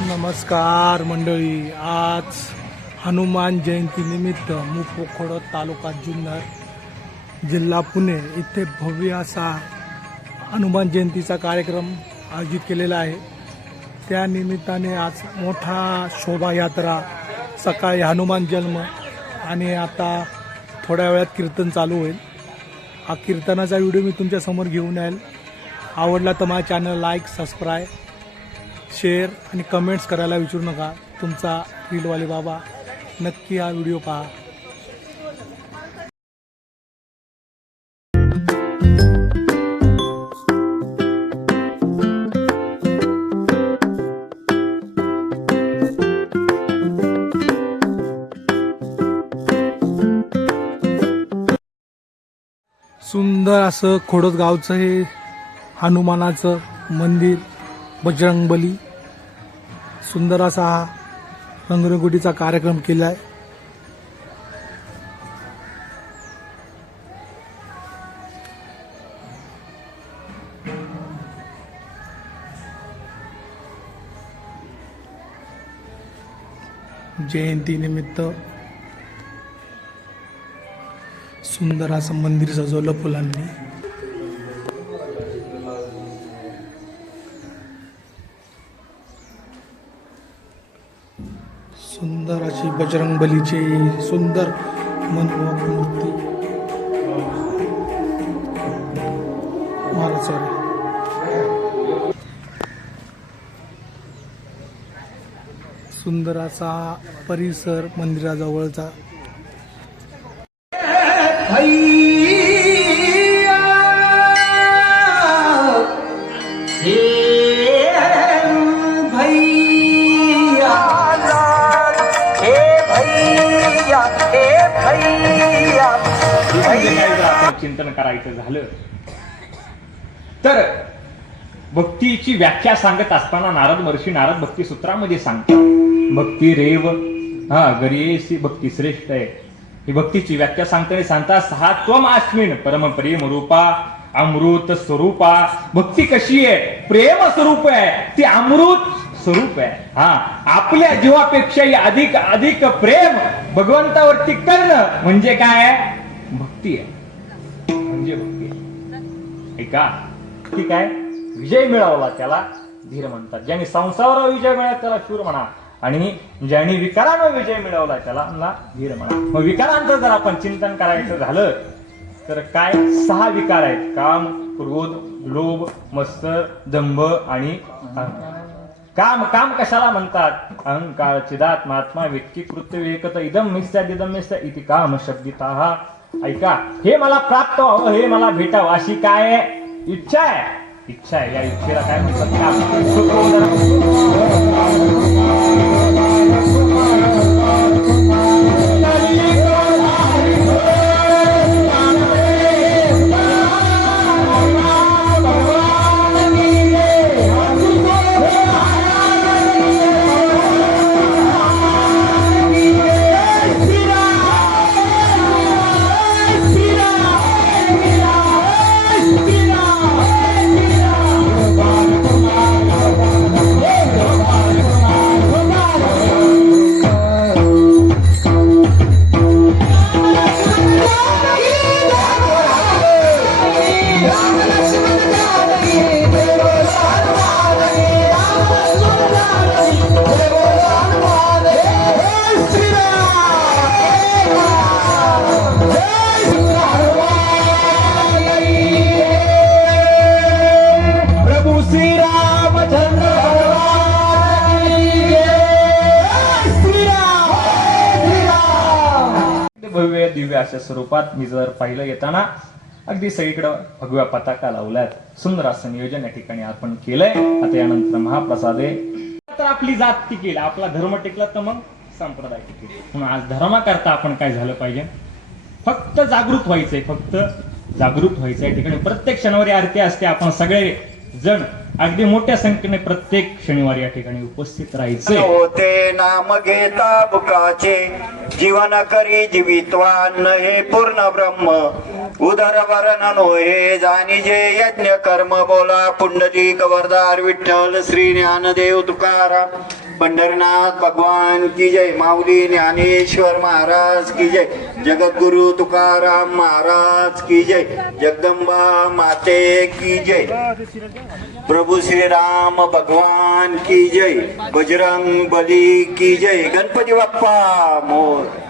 नमस्कार मंडळी आज हनुमान जयंतीनिमित्त मुपोखोड तालुका जुन्नर जिल्हा पुणे इथे भव्य असा हनुमान जयंतीचा कार्यक्रम आयोजित केलेला आहे. त्या निमित्ताने आज मोठा शोभायात्रा सकाळी हनुमान जन्म आणि आता थोड्या वेळात कीर्तन चालू होईल. हा कीर्तनाचा व्हिडिओ मी तुमच्यासमोर घेऊन येईल. आवडला तर माझ्या चॅनल लाईक सबस्क्राईब शेअर आणि कमेंट्स करायला विसरू नका. तुमचा रीलवाले बाबा नक्की हा व्हिडिओ पहा. सुंदर असं खोडसगावचं हे हनुमानाचं मंदिर बजरंगबली. सुंदर असा हा रंगरंगोटीचा कार्यक्रम केला आहे जयंतीनिमित्त सुंदर असं मंदिर सजवलं फुलांनी सुंदर अशी बजरंगबलीची सुंदर मनमोहक मूर्ती महाराज सॉरी सुंदर असा परिसर मंदिराजवळचा. चिंतन करायचं झालं. तर भक्तीची व्याख्या सांगत असताना नारद महर्षी नारद भक्ती सूत्रामध्ये सांगतात भक्ती रेव हा गरियेसी भक्ती श्रेष्ठ आहे. ही भक्तीची व्याख्या सांगताना सांगता सहा त्वम आस्मिन परम प्रेम रूपा अमृत स्वरूपा. भक्ती कशी आहे? प्रेम स्वरूप आहे. ती अमृत स्वरूप आहे. हा आपल्या जीवापेक्षाही अधिक अधिक प्रेम भगवंतावरती करणं म्हणजे काय आहे? भक्ती आहे. म्हणजे भक्ती ऐका ठीक आहे. विजय मिळवला त्याला धीर म्हणतात. ज्यांनी संसारावर विजय मिळाला त्याला शूर म्हणा. आणि ज्यांनी विकारांवर विजय मिळवला त्याला धीर म्हणा. मग विकारांचं जर आपण चिंतन करायचं झालं तर काय? सहा विकार आहेत. काम क्रोध लोभ मत्सर दंभ आणि काम काम कशाला म्हणतात? अहंकार चिदात महात्मा व्यक्ती कृत्य विवेकत इदम मिस्त्यात इदम मिस्त्या इति काम शब्दिता. ऐका हे मला प्राप्त व्हावं हे मला भेटावं अशी काय इच्छा आहे? इच्छा आहे या इच्छेला काय म्हणतात? हिरव्या अशा स्वरूपात मी जर पाहिलं येताना अगदी सगळीकडं भगव्या पताका लावल्यात. सुंदर असं नियोजन या ठिकाणी आपण केलंय. आता यानंतर महाप्रसाद. आहे तर आपली जात टिकेल आपला धर्म टिकला तर मग संप्रदाय टिकेल म्हणून आज धर्माकरता आपण काय झालं पाहिजे? फक्त जागृत व्हायचंय फक्त जागृत व्हायचंय या ठिकाणी. प्रत्येक शनिवारी आरती असते आपण सगळे जण अगदी मोठ्या संख्येने प्रत्येक शनिवारी या ठिकाणी उपस्थित राहायचे. होते नाम घेता बुकाचे जीवन करी जीवितवान हे पूर्ण ब्रह्म. उदर वरण हे जाणीजे यज्ञ कर्म बोला पुंडलिक वरदार विठ्ठल श्री ज्ञानदेव तुकाराम. पंढरनाथ भगवान की जय माऊली ज्ञानेश्वर महाराज की जय जगद्गुरु तुकाराम महाराज की जय जगदंबा माते की जय प्रभू श्री राम भगवान की जय बजरंग बली की जय गणपती बाप्पा मोर।